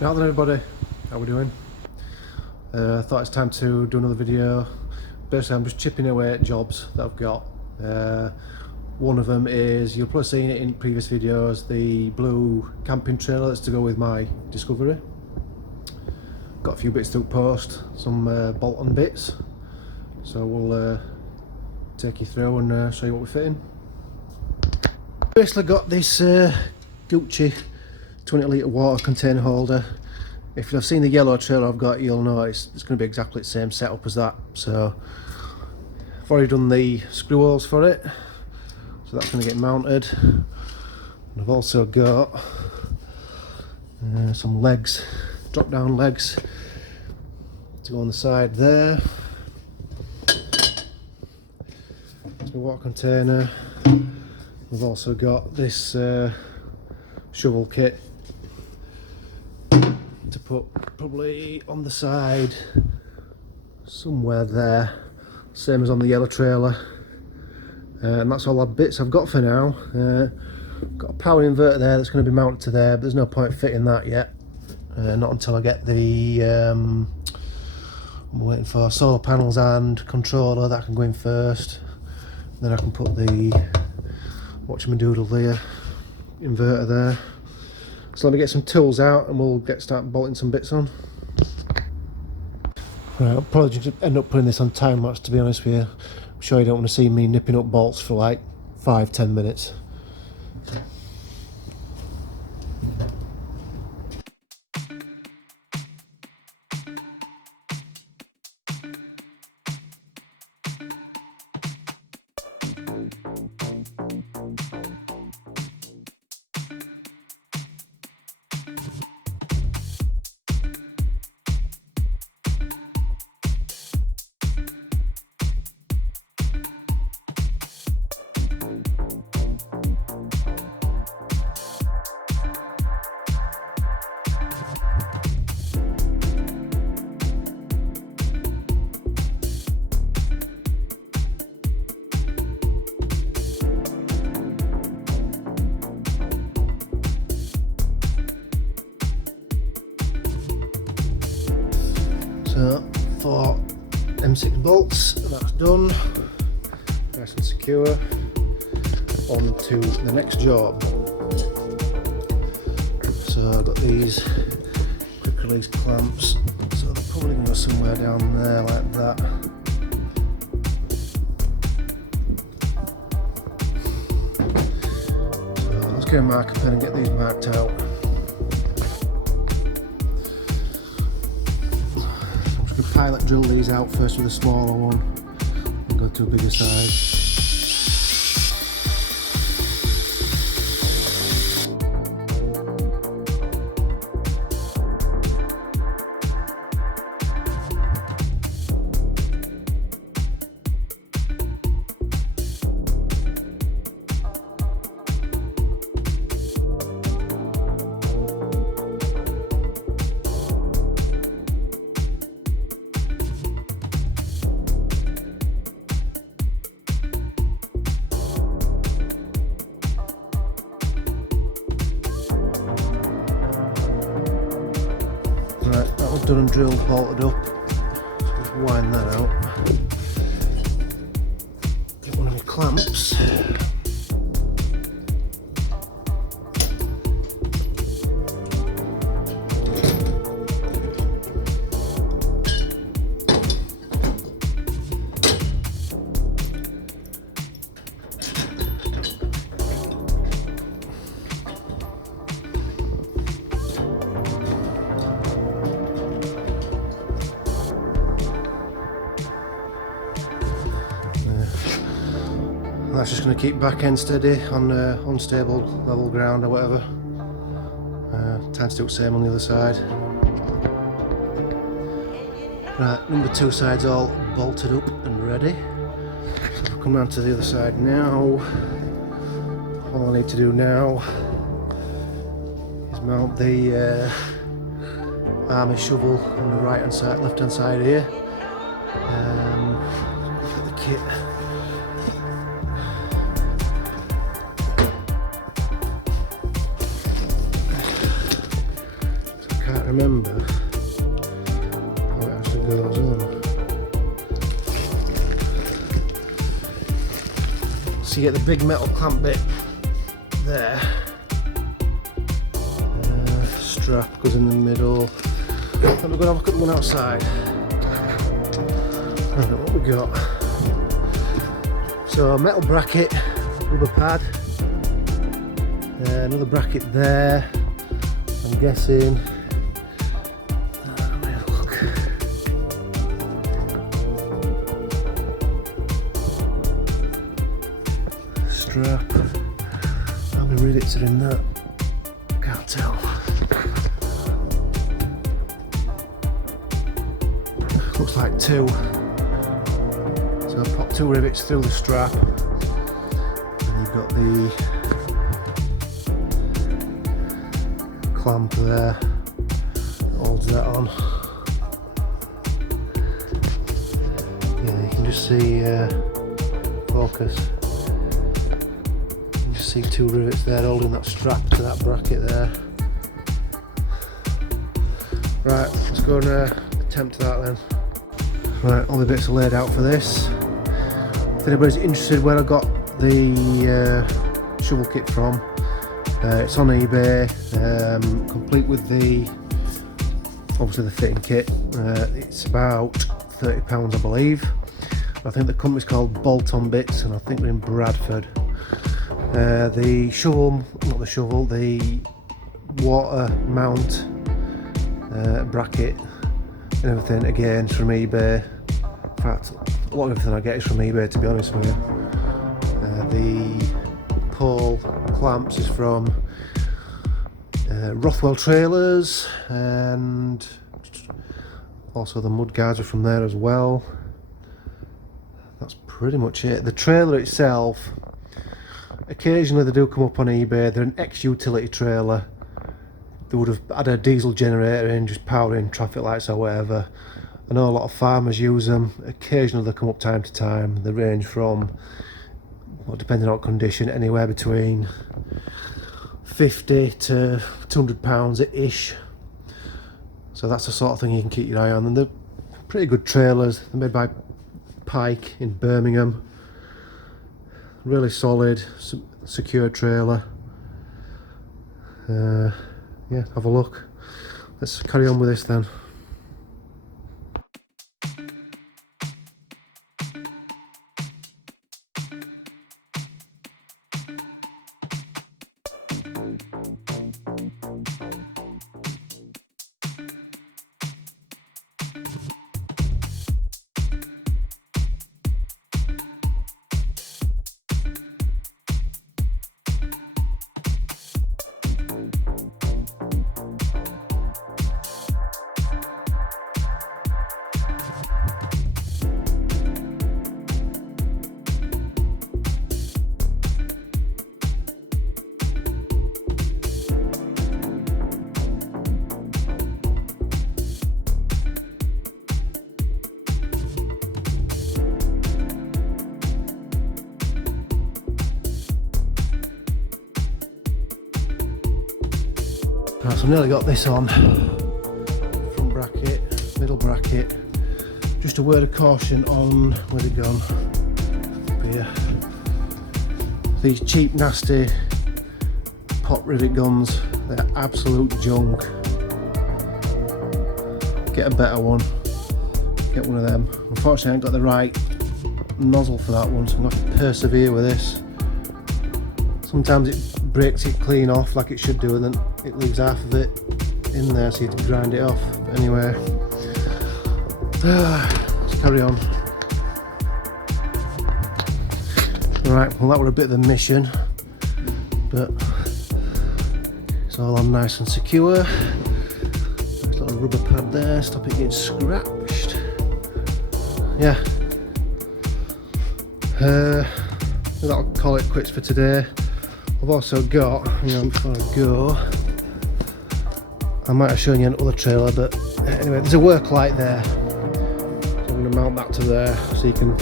Now then everybody, how we doing? I thought it's time to do another video. Basically I'm just chipping away at jobs that I've got. One of them is, you've probably seen it in previous videos, the blue camping trailer that's to go with my Discovery. Got a few bits to post, some bolt-on bits. So we'll take you through and show you what we're fitting. Basically got this Gucci 20 litre water container holder. If you've seen the yellow trailer I've got, you'll know it's going to be exactly the same setup as that. So I've already done the screw holes for it, so that's going to get mounted. And I've also got some legs, drop down legs to go on the side there. It's my water container. We've also got this shovel kit to put probably on the side somewhere there, same as on the yellow trailer. And that's all the bits I've got for now. Got a power inverter there that's going to be mounted to there, but there's no point fitting that yet, not until I get the I'm waiting for solar panels and controller. That can go in first, then I can put the whatchamadoodle there, inverter there. So let me get some tools out and we'll start bolting some bits on. Right, I'll probably just end up putting this on time lapse, to be honest with you. I'm sure you don't want to see me nipping up bolts for like 5-10 minutes. So 4 M6 bolts, that's done, nice and secure. On to the next job. So I've got these quick release clamps, so they're probably going to go somewhere down there like that. So let's get a marker pen and get these marked out. Pilot drill these out first with a smaller one and go to a bigger size. Done and drilled, bolted up. So just wind that out. Get one of my clamps. That's just going to keep back end steady on unstable level ground or whatever. Time to do the same on the other side. Right, number 2 side's all bolted up and ready. So if I come round to the other side now, all I need to do now is mount the army shovel on the right hand side, left hand side here. Get the kit. remember how it actually goes on. So you get the big metal clamp bit there. Strap goes in the middle. Then we're going to have a look at the one outside. I don't know what we got. So metal bracket, rubber pad, another bracket there. I'm guessing. Let me have a look. Strap. How many rivets are in that? I can't tell. Looks like 2. So I'll pop 2 rivets through the strap. And you've got the clamp there that holds that on. Yeah, you can just see focus. You can just see 2 rivets there holding that strap to that bracket there. Right, let's go and attempt that then. Right, all the bits are laid out for this. If anybody's interested where I got the shovel kit from, it's on eBay, complete with obviously the fitting kit. It's about £30 I believe. I think the company's called Bolt-On Bits, and I think they're in Bradford. The shovel, not the shovel, the water mount bracket and everything, again, it's from eBay. In fact, a lot of everything I get is from eBay, to be honest with you. The pole clamps is from Rothwell Trailers, and also the mud guards are from there as well. That's pretty much it. The trailer itself, occasionally they do come up on eBay. They're an ex-utility trailer. They would have had a diesel generator in, just powering traffic lights or whatever. I know a lot of farmers use them. Occasionally they come up time to time. They range from, well, depending on condition, anywhere between 50 to £200-ish. So that's the sort of thing you can keep your eye on. And they're pretty good trailers. They're made by Pike in Birmingham. Really solid, secure trailer. Yeah, have a look. Let's carry on with this then. Right, so I've nearly got this on. Front bracket, middle bracket. Just a word of caution on where's it gone? Up here. These cheap, nasty pop rivet guns, they're absolute junk. Get a better one. Get one of them. Unfortunately, I ain't got the right nozzle for that one, so I'm going to have to persevere with this. Sometimes it breaks it clean off like it should do, and then it leaves half of it in there, so you have to grind it off. But anyway, let's carry on. Right, well that was a bit of a mission, but it's all on nice and secure. There's a little rubber pad there, stop it getting scratched. Yeah. That'll call it quits for today. I've also got, before I go, I might have shown you another trailer, but anyway, there's a work light there. So I'm going to mount that to there, so you can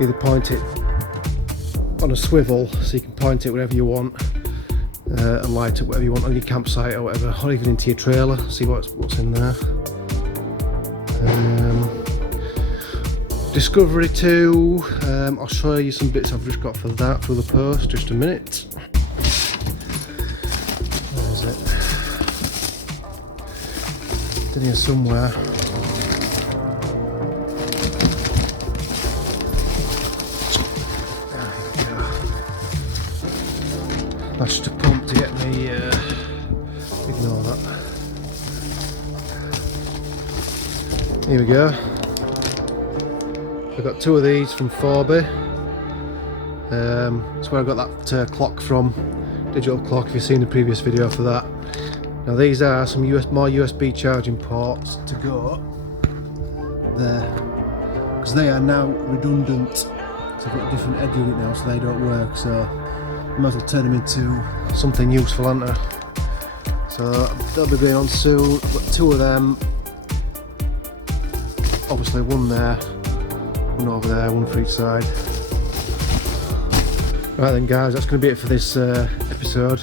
either point it on a swivel, so you can point it wherever you want, and light up whatever you want on your campsite or whatever, or even into your trailer, see what's in there. Discovery 2, I'll show you some bits I've just got for that for the post, just a minute. Where is it? It's in here somewhere. That's just a pump to get me, ignore that. Here we go. I've got 2 of these from Forby. That's where I got that clock from, digital clock, if you've seen the previous video for that. Now these are some more USB charging ports to go there, because they are now redundant. So I've got a different head unit now, so they don't work, so I might as well turn them into something useful, aren't I? So they'll be going on soon. I've got 2 of them. Obviously one there, one over there, one for each side. Right then guys, that's going to be it for this episode.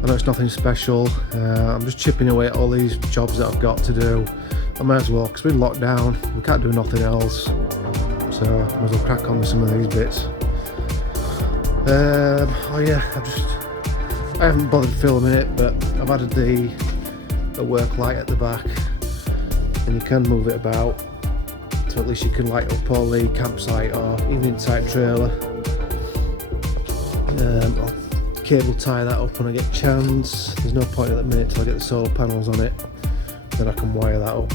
I know it's nothing special. I'm just chipping away at all these jobs that I've got to do. I might as well, because we're in lockdown, we can't do nothing else. So I might as well crack on with some of these bits. Oh yeah, I haven't bothered filming it, but I've added the work light at the back, and you can move it about, so at least you can light up all the campsite or even inside trailer. I'll cable tie that up when I get a chance. There's no point at the minute till I get the solar panels on it, then I can wire that up,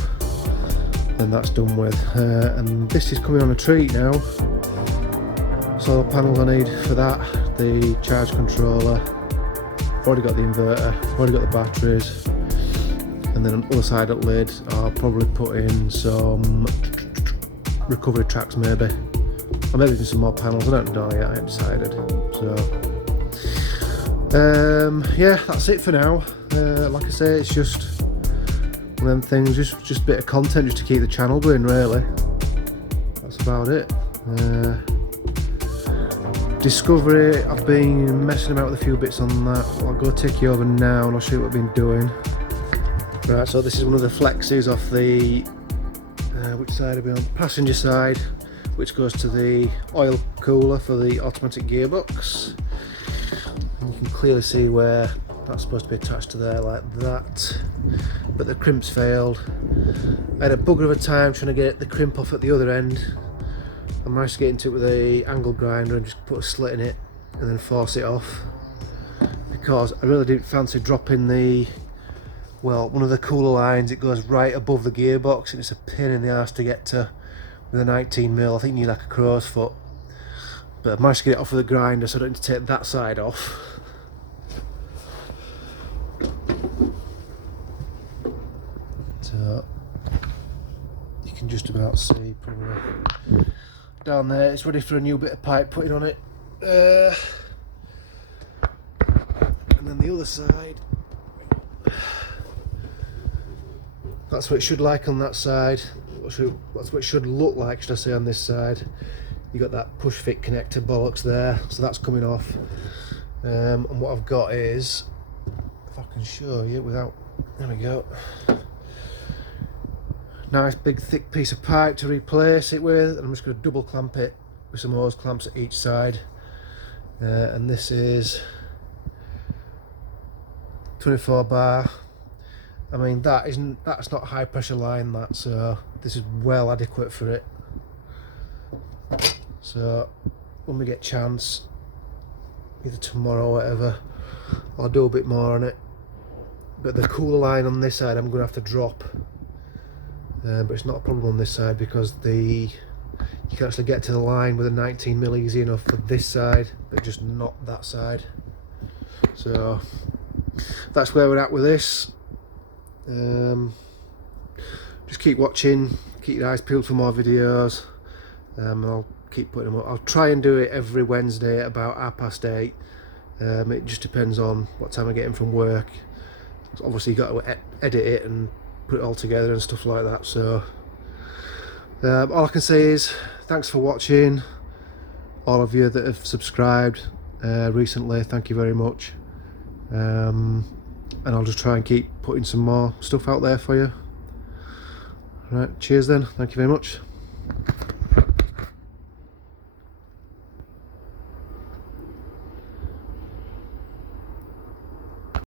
then that's done with. And this is coming on a treat now. Solar panels I need for that, the charge controller, I've already got the inverter, I've already got the batteries, and then on the other side of the lid I'll probably put in some recovery tracks maybe, or maybe even some more panels. I don't know yet, I haven't decided. So yeah, that's it for now. Like I say, it's just one of them things, just a bit of content just to keep the channel going really. That's about it. Discovery, I've been messing about with a few bits on that. I'll go take you over now and I'll show you what I've been doing. Right, so this is one of the flexes off the which side are we on? Passenger side, which goes to the oil cooler for the automatic gearbox. And you can clearly see where that's supposed to be attached to there like that, but the crimps failed. I had a bugger of a time trying to get the crimp off at the other end. I managed to get into it with a angle grinder and just put a slit in it and then force it off, because I really didn't fancy dropping one of the cooler lines. It goes right above the gearbox and it's a pain in the arse to get to with a 19mm. I think you need like a crow's foot, but I managed to get it off with a grinder so I don't need to take that side off. So you can just about see probably down there, it's ready for a new bit of pipe putting on it. And then the other side, that's what it should like on that side. That's what it should look like, should I say, on this side. You got that push fit connector bollocks there, so that's coming off. And what I've got is, if I can show you without, there we go. Nice big thick piece of pipe to replace it with, and I'm just going to double clamp it with some hose clamps at each side. And this is 24 bar. I mean, that's not high pressure line, that, so this is well adequate for it. So when we get a chance, either tomorrow or whatever, I'll do a bit more on it. But the cooler line on this side I'm going to have to drop. But it's not a problem on this side, because you can actually get to the line with a 19mm easy enough for this side, but just not that side. So that's where we're at with this. Just keep watching, keep your eyes peeled for more videos. I'll keep putting them up. I'll try and do it every Wednesday at about 8:30. It just depends on what time I get in from work. So obviously you've got to edit it and put it all together and stuff like that. So all I can say is thanks for watching, all of you that have subscribed recently, thank you very much. and I'll just try and keep putting some more stuff out there for you. Right, cheers then, thank you very much.